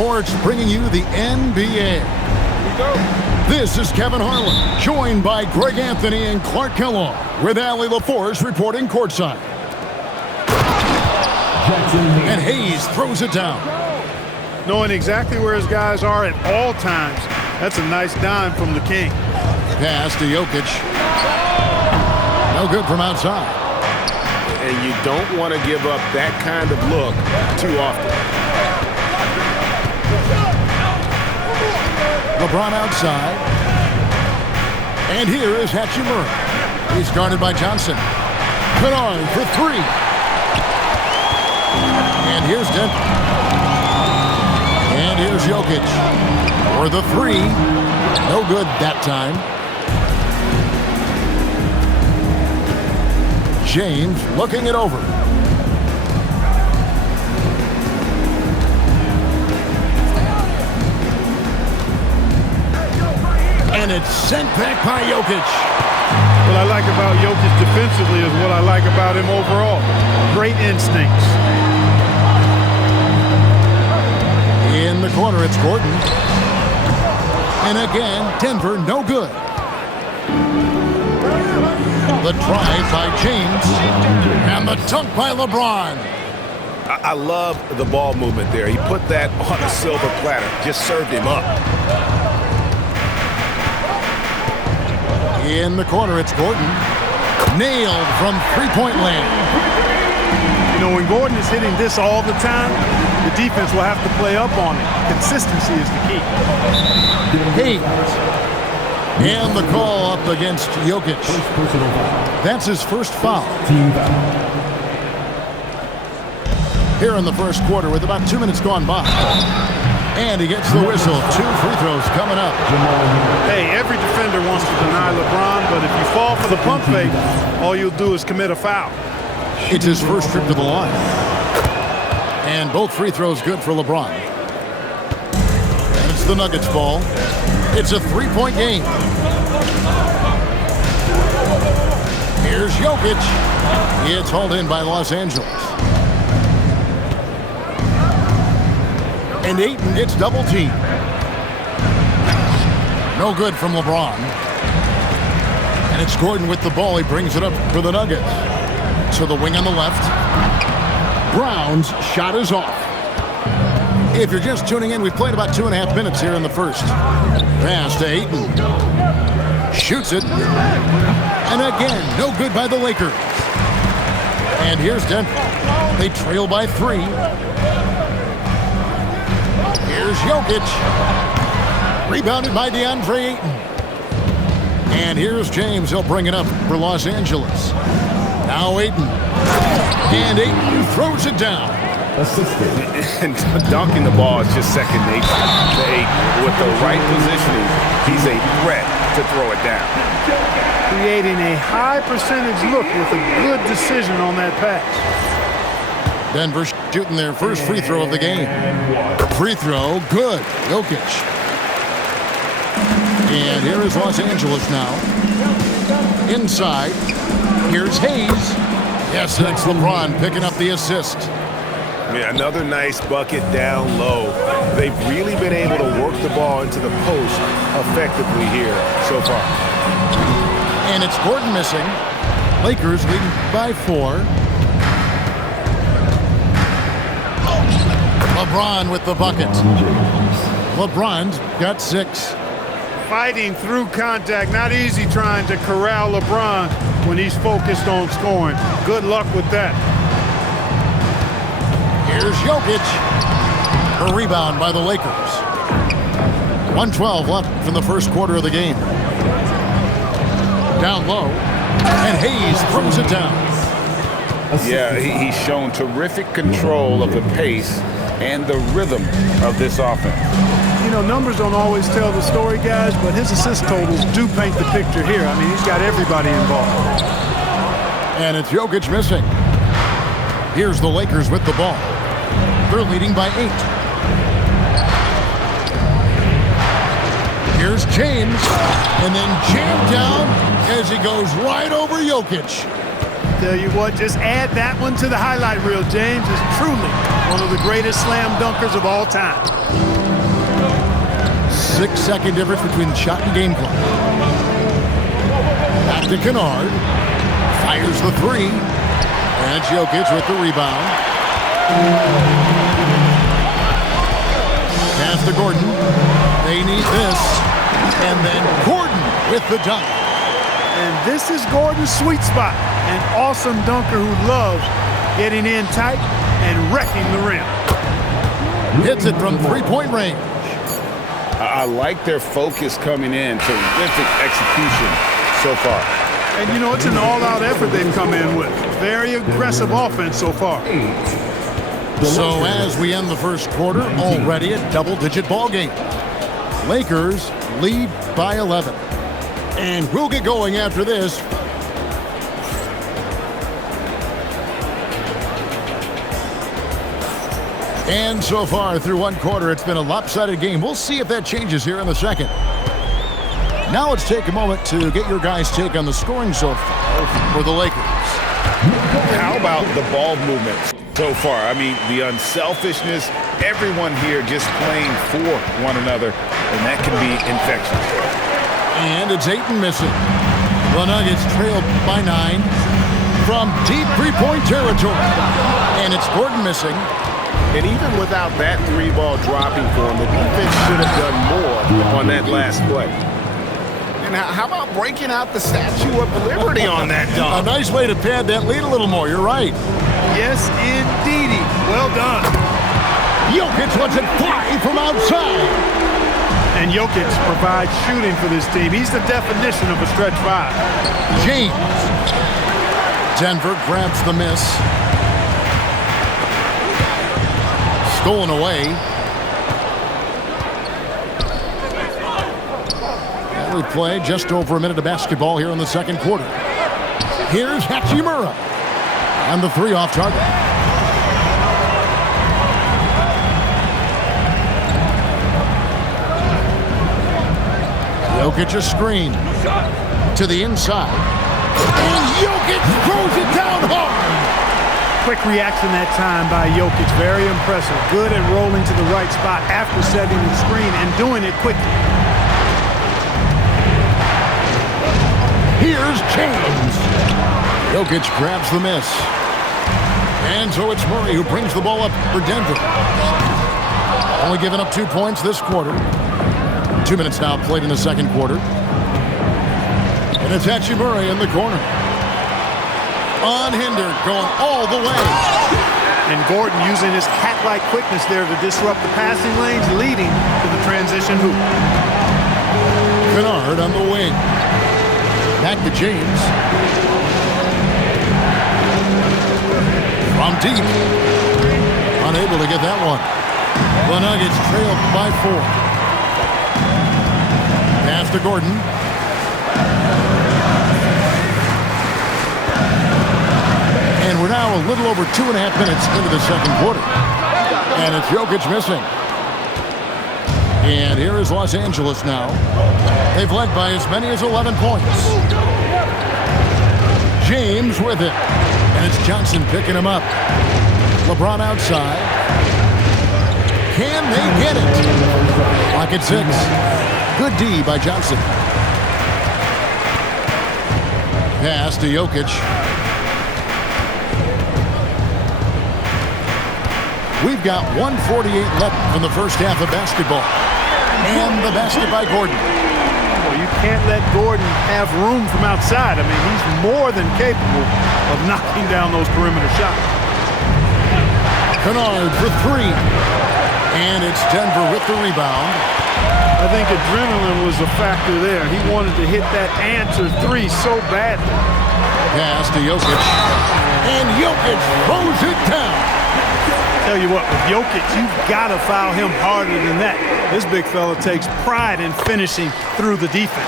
Sports, bringing you the NBA. Here we go. This is Kevin Harlan, joined by Greg Anthony and Clark Kellogg, with Allie LaForce reporting courtside. And Hayes throws it down. Knowing exactly where his guys are at all times. That's a nice dime from the King. Pass to Jokic. No good from outside. And you don't want to give up that kind of look too often. LeBron outside. And here is Hachimura. He's guarded by Johnson. Kennard for three. And here's Denver. And here's Jokic for the three. No good that time. James looking it over. And it's sent back by Jokic. What I like about Jokic defensively is what I like about him overall. Great instincts. In the corner, it's Gordon. And again, Denver, no good. The drive by James. And the dunk by LeBron. I love the ball movement there. He put that on a silver platter. Just served him up. In the corner, it's Gordon. Nailed from three-point land. You know, when Gordon is hitting this all the time, the defense will have to play up on it. Consistency is the key. Hayes. And the call up against Jokic. That's his first foul. Here in the first quarter with about 2 minutes gone by. And he gets the whistle. 2 free throws coming up. Hey, every defender wants to deny LeBron, but if you fall for the pump fake, all you'll do is commit a foul. It's his first trip to the line. And both free throws good for LeBron. And it's the Nuggets ball. It's a three-point game. Here's Jokic. It's hauled in by Los Angeles. And Ayton gets double teamed. No good from LeBron. And it's Gordon with the ball. He brings it up for the Nuggets. To the wing on the left. Brown's shot is off. If you're just tuning in, we've played about 2.5 minutes here in the first. Pass to Ayton. Shoots it. And again, no good by the Lakers. And here's Denver. They trail by 3. Here's Jokic. Rebounded by DeAndre Ayton. And here's James. He'll bring it up for Los Angeles. Now Ayton. And Ayton throws it down. And dunking the ball is just second nature to Ayton. With the right positioning, he's a threat to throw it down. Creating a high percentage look with a good decision on that pass. Denver shooting their first free throw of the game. Free throw, good. Jokic. And here is Los Angeles now. Inside. Here's Hayes. Yes, that's LeBron picking up the assist. Yeah, another nice bucket down low. They've really been able to work the ball into the post effectively here so far. And it's Gordon missing. Lakers leading by 4. LeBron with the bucket. LeBron's got 6. Fighting through contact. Not easy trying to corral LeBron when he's focused on scoring. Good luck with that. Here's Jokic. A rebound by the Lakers. 1:12 left from the first quarter of the game. Down low. And Hayes throws it down. Yeah, he's shown terrific control of the pace and the rhythm of this offense. You know, numbers don't always tell the story, guys, but his assist totals do paint the picture here. I mean, he's got everybody involved. And it's Jokic missing. Here's the Lakers with the ball. They're leading by 8. Here's James. And then jammed down as he goes right over Jokic. Tell you what, just add that one to the highlight reel. James is truly one of the greatest slam dunkers of all time. 6-second difference between shot and game clock. Back to Kennard. Fires the three. And Jokic with the rebound. Pass to Gordon. They need this. And then Gordon with the dunk. And this is Gordon's sweet spot. An awesome dunker who loves getting in tight and wrecking the rim. Hits it from three-point range. I like their focus coming in. Terrific execution so far. And, you know, it's an all-out effort they've come in with. Very aggressive offense so far. So as we end the first quarter, already a double-digit ball game. Lakers lead by 11. And we'll get going after this. And so far through one quarter, it's been a lopsided game. We'll see if that changes here in the second. Now let's take a moment to get your guys' take on the scoring so far for the Lakers. How about the ball movement so far? I mean, the unselfishness, everyone here just playing for one another, and that can be infectious. And it's Ayton missing. The Nuggets trail by 9 from deep three-point territory. And it's Gordon missing. And even without that three-ball dropping for him, the defense should have done more on that last play. And how about breaking out the Statue of Liberty on that dunk? A nice way to pad that lead a little more. You're right. Yes, indeedy. Well done. Jokic lets it fly from outside. And Jokic provides shooting for this team. He's the definition of a stretch five. James. Denver grabs the miss. Stolen away. And we play just over a minute of basketball here in the second quarter. Here's Hachimura. And the three off target. Jokic a screen. To the inside. And Jokic throws it down hard. Quick reaction that time by Jokic. Very impressive. Good at rolling to the right spot after setting the screen and doing it quickly. Here's James. Jokic grabs the miss. And so it's Murray who brings the ball up for Denver. Only giving up 2 points this quarter. 2 minutes now played in the second quarter. And it's Hachimura in the corner. Unhindered, going all the way. And Gordon using his cat-like quickness there to disrupt the passing lanes, leading to the transition hoop. Kennard on the wing. Back to James. From deep. Unable to get that one. The Nuggets trail by 4. Pass to Gordon. And we're now a little over 2.5 minutes into the second quarter. And it's Jokic missing. And here is Los Angeles now. They've led by as many as 11 points. James with it. And it's Johnson picking him up. LeBron outside. Can they get it? Clock at 6. Good D by Johnson. Pass to Jokic. We've got 1:48 left in the first half of basketball. And the basket by Gordon. Well, you can't let Gordon have room from outside. I mean, he's more than capable of knocking down those perimeter shots. Kennard for 3. And it's Denver with the rebound. I think adrenaline was a factor there. He wanted to hit that answer 3 so badly. Pass to Jokic. And Jokic throws it down. Tell you what, with Jokic, you've got to foul him harder than that. This big fella takes pride in finishing through the defense.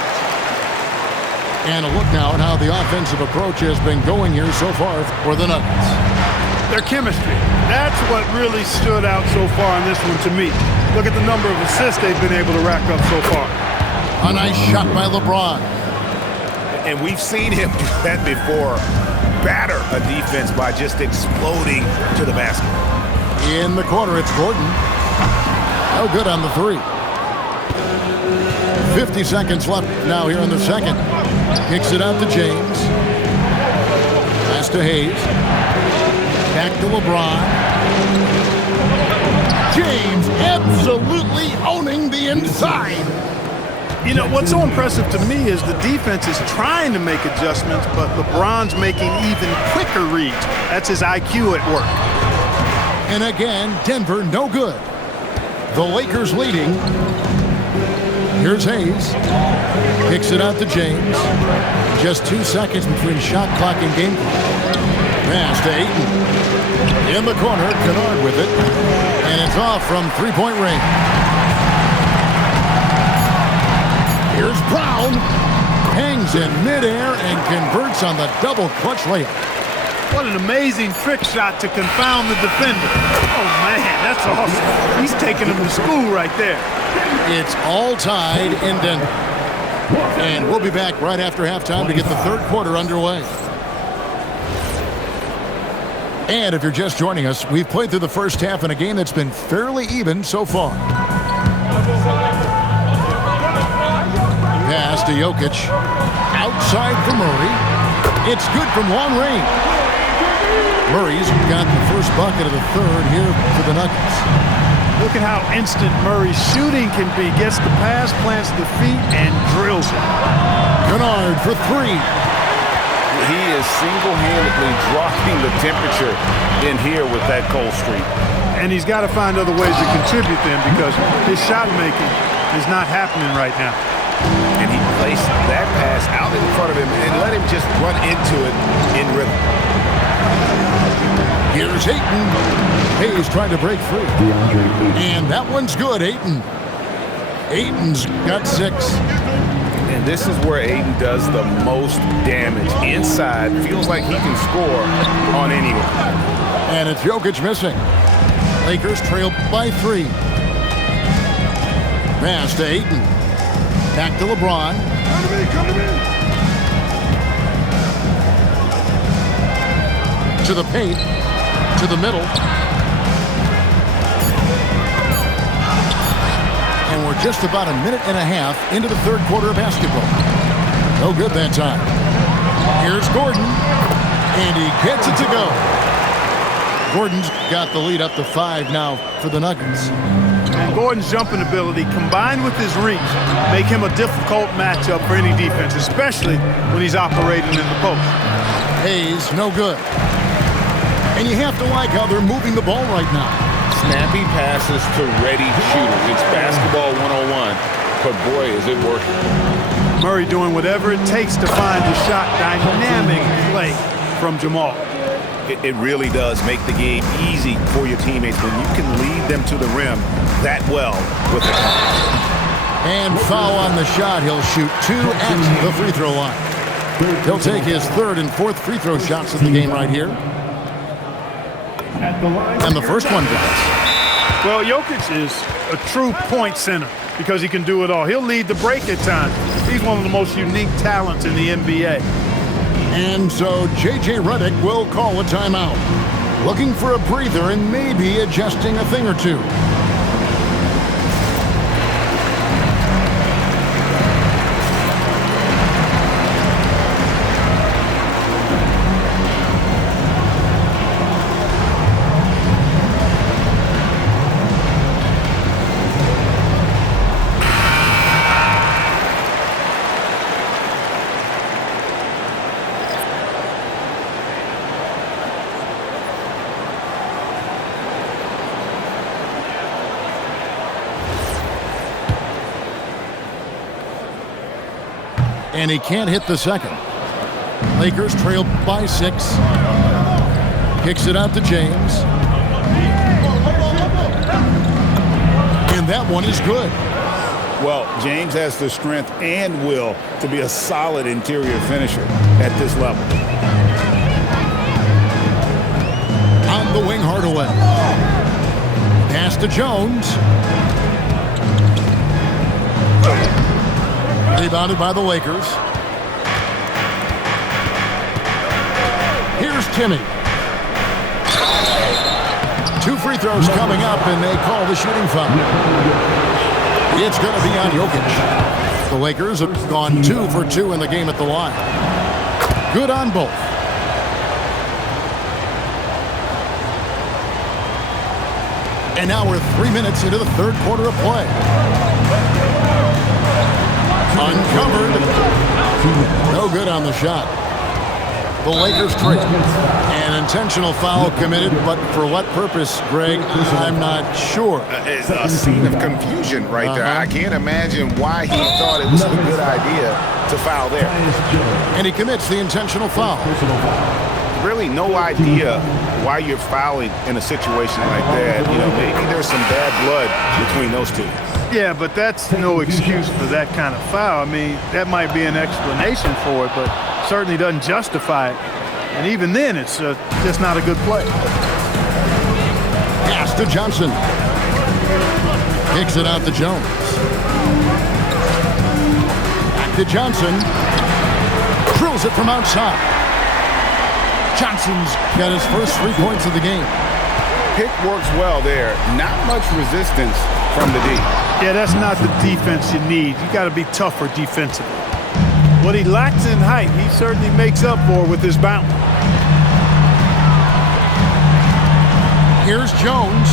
And a look now at how the offensive approach has been going here so far for the Nuggets. Their chemistry, that's what really stood out so far in this one to me. Look at the number of assists they've been able to rack up so far. A nice shot by LeBron. And we've seen him do that before. Batter a defense by just exploding to the basket. In the corner, it's Gordon. No good on the 3. 50 seconds left now here in the second. Kicks it out to James. Pass to Hayes. Back to LeBron. James absolutely owning the inside. You know, what's so impressive to me is the defense is trying to make adjustments, but LeBron's making even quicker reads. That's his IQ at work. And again, Denver no good. The Lakers leading. Here's Hayes. Kicks it out to James. Just 2 seconds between shot clock and game clock. Pass to Ayton. In the corner, Kennard with it. And it's off from three-point range. Here's Brown. Hangs in midair and converts on the double clutch layup. What an amazing trick shot to confound the defender. Oh, man, that's awesome. He's taking him to school right there. It's all tied in Denver. And we'll be back right after halftime to get the third quarter underway. And if you're just joining us, we've played through the first half in a game that's been fairly even so far. Pass to Jokic. Outside for Murray. It's good from long range. Murray's got the first bucket of the third here for the Nuggets. Look at how instant Murray's shooting can be. Gets the pass, plants the feet, and drills it. Kennard for three. He is single-handedly dropping the temperature in here with that cold streak. And he's got to find other ways to contribute then, because his shot making is not happening right now. And he placed that pass out in front of him and let him just run into it in rhythm. Here's Ayton. Hayes trying to break free. And that one's good, Ayton. Ayton's got 6. And this is where Ayton does the most damage. Inside, feels like he can score on anyone. And it's Jokic missing. Lakers trail by 3. Pass to Ayton. Back to LeBron. Come to me. To the paint. To the middle. And we're just about a minute and a half into the third quarter of basketball. No good that time. Here's Gordon. And he gets it to go. Gordon's got the lead up to 5 now for the Nuggets. And Gordon's jumping ability combined with his reach make him a difficult matchup for any defense, especially when he's operating in the post. Hayes, no good. And you have to like how they're moving the ball right now. Snappy passes to ready shooters. It's basketball 101, but boy, is it working. Murray doing whatever it takes to find the shot. Dynamic play from Jamal. It really does make the game easy for your teammates when you can lead them to the rim that well with the pass. And foul on the shot. He'll shoot 2 at the free throw line. He'll take his third and fourth free throw shots of the game right here. And the first one drops. Well, Jokic is a true point center because he can do it all. He'll lead the break at times. He's one of the most unique talents in the NBA. And so J.J. Redick will call a timeout. Looking for a breather and maybe adjusting a thing or two. And he can't hit the second. Lakers trail by 6. Kicks it out to James. And that one is good. Well, James has the strength and will to be a solid interior finisher at this level. On the wing, Hardaway. Pass to Jones. Rebounded by the Lakers. Here's Timmy. 2 free throws coming up, and they call the shooting foul. It's going to be on Jokic. The Lakers have gone 2 for 2 in the game at the line. Good on both. And now we're 3 minutes into the third quarter of play. Uncovered. No good on the shot. The Lakers trade. An intentional foul committed, but for what purpose, Greg? I'm not sure. It's a scene of confusion right there. I can't imagine why he thought it was a good idea to foul there. And he commits the intentional foul. Really no idea why you're fouling in a situation like that. You know, maybe there's some bad blood between those two. Yeah, but that's no excuse for that kind of foul. I mean, that might be an explanation for it, but certainly doesn't justify it. And even then, it's just not a good play. Pass to Johnson. Kicks it out to Jones. Back to Johnson. Drills it from outside. Johnson's got his first 3 points of the game. Pick works well there. Not much resistance from the D. Yeah, that's not the defense you need. You got to be tougher defensively. What he lacks in height, he certainly makes up for with his bounce. Here's Jones.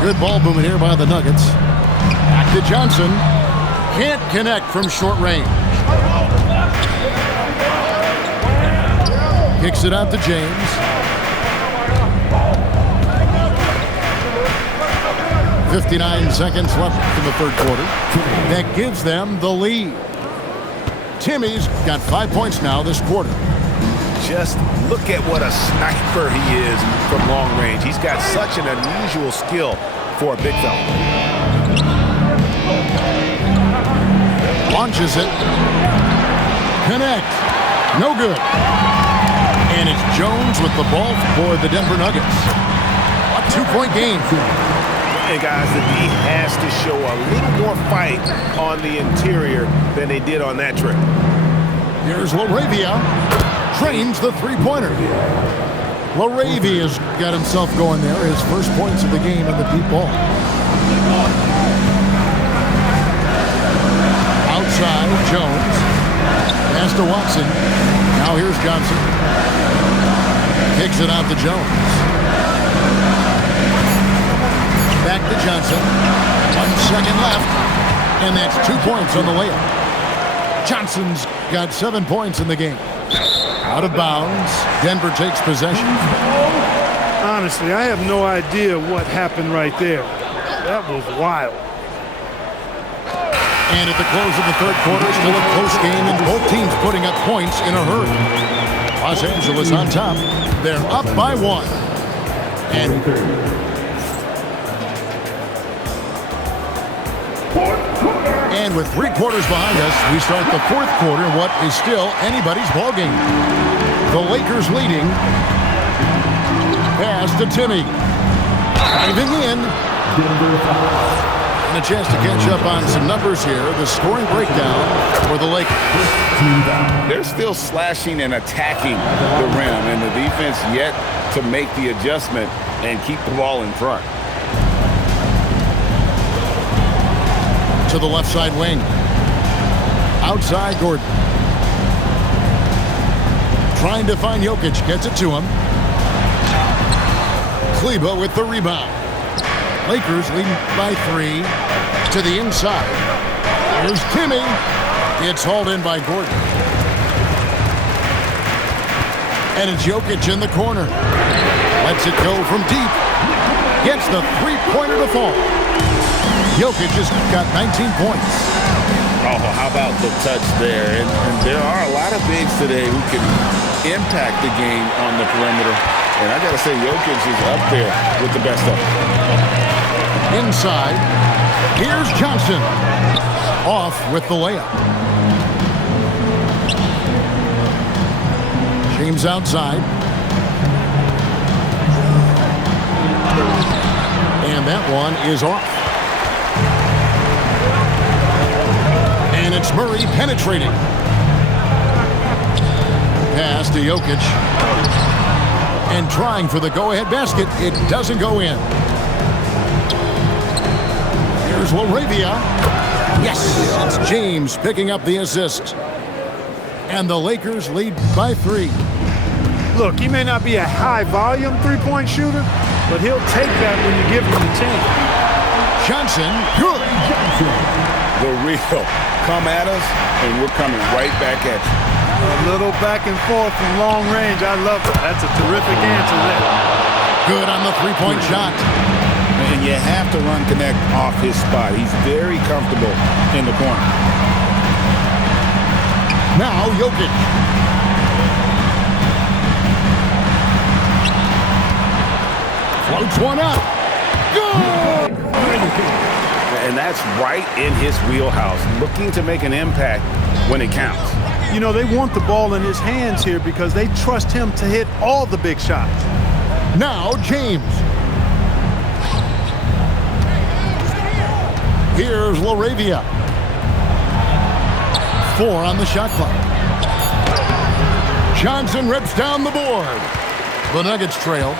Good ball movement here by the Nuggets. Back to Johnson. Can't connect from short range. Kicks it out to James. 59 seconds left in the third quarter. That gives them the lead. Timmy's got 5 points now this quarter. Just look at what a sniper he is from long range. He's got such an unusual skill for a big fella. Launches it. Connect. No good. And it's Jones with the ball for the Denver Nuggets. A 2-point game. And guys, the D has to show a little more fight on the interior than they did on that trip. Here's LaRavia. Trains the three-pointer. LaRavia's got himself going there. His first points of the game in the deep ball. Outside, Jones. Pass to Watson. Now here's Johnson. Kicks it out to Jones. Back to Johnson. 1 second left. And that's 2 points on the layup. Johnson's got 7 points in the game. Out of bounds. Denver takes possession. Honestly, I have no idea what happened right there. That was wild. And at the close of the third quarter, still a close game, and both teams putting up points in a hurry. Los Angeles on top. They're up by 1. And with 3 quarters behind us, we start the fourth quarter in what is still anybody's ball game. The Lakers leading. Pass to Timmy. Diving in. And a chance to catch up on some numbers here. The scoring breakdown for the Lakers. They're still slashing and attacking the rim, and the defense yet to make the adjustment and keep the ball in front. To the left side wing. Outside, Gordon. Trying to find Jokic. Gets it to him. Kleber with the rebound. Lakers leading by 3 to the inside. Here's Timmy. It's hauled in by Gordon. And it's Jokic in the corner. Lets it go from deep. Gets the three-pointer to fall. Jokic has got 19 points. Oh, how about the touch there? And there are a lot of bigs today who can impact the game on the perimeter. And I got to say, Jokic is up there with the best of them. Inside, here's Johnson. Off with the layup. James outside. And that one is off. And it's Murray penetrating. Pass to Jokic. And trying for the go-ahead basket. It doesn't go in. Here's LaRavia. Yes, it's James picking up the assist. And the Lakers lead by 3. Look, he may not be a high-volume three-point shooter, but he'll take that when you give him the chance. Johnson, good. The real come at us, and we're coming right back at you. A little back and forth from long range. I love it. That's a terrific answer there. Good on the three-point shot. And you have to run connect off his spot. He's very comfortable in the corner. Now Jokic. Floats one up. Good! And that's right in his wheelhouse, looking to make an impact when it counts. You know, they want the ball in his hands here because they trust him to hit all the big shots. Now James. Here's LaRavia. 4 on the shot clock. Johnson rips down the board. The Nuggets trail.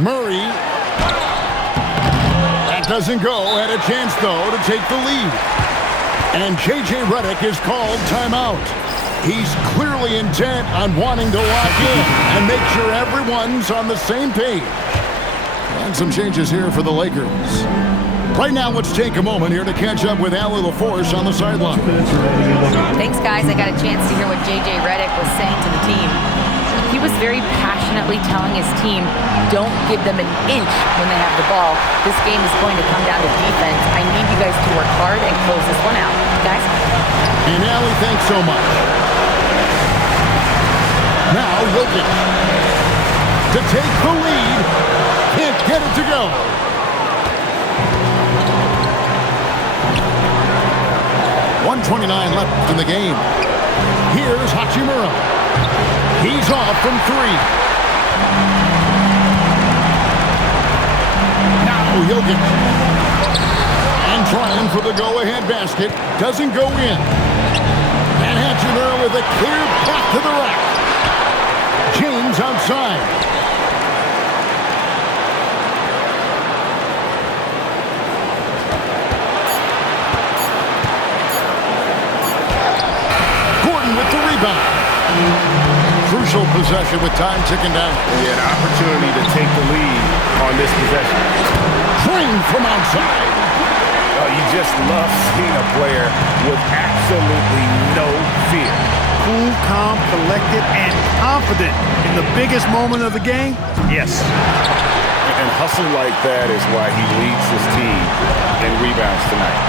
Murray. That doesn't go. Had a chance, though, to take the lead. And J.J. Redick is called timeout. He's clearly intent on wanting to lock in and make sure everyone's on the same page. And some changes here for the Lakers. Right now, let's take a moment here to catch up with Allie LaForce on the sideline. Thanks, guys. I got a chance to hear what J.J. Redick was saying to the team. He was very passionately telling his team, don't give them an inch when they have the ball. This game is going to come down to defense. I need you guys to work hard and close this one out. Guys? And Allie, thanks so much. Now Jokic to take the lead. Can't get it to go. .129 left in the game. Here's Hachimura. He's off from 3. Now Jokic. And trying for the go-ahead basket. Doesn't go in. And Hachimura with a clear path to the rack. James outside. Gordon with the rebound. Crucial possession with time ticking down. He had an opportunity to take the lead on this possession. Drained from outside. You just love seeing a player with absolutely no fear. Cool, calm, collected, and confident in the biggest moment of the game? Yes. And hustle like that is why he leads his team in rebounds tonight.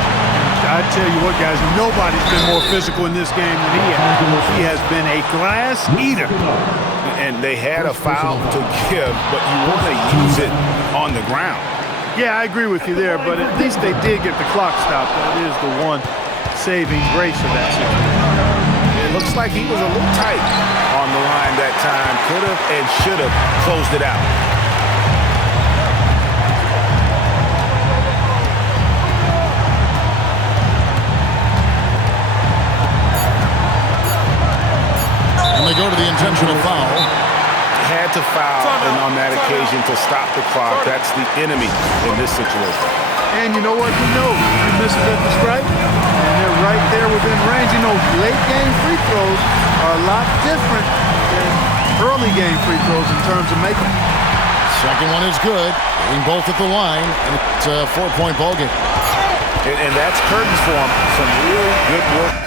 I tell you what, guys, nobody's been more physical in this game than he has. He has been a glass eater. And they had a foul to give, but you want to use it on the ground. Yeah, I agree with you there, but at least they did get the clock stopped. That is the one saving grace of that situation. It looks like he was a little tight on the line that time. Could have and should have closed it out. And they go to the intentional foul. Had to foul, and on that occasion to stop the clock. That's the enemy in this situation. And you know what? You know you miss it at the stripe, and they're right there within range. You know, late game free throws are a lot different than early game free throws in terms of making them. Second one is good. Getting both at the line, and it's a 4-point ball game. And that's curtains for him. Some real good work.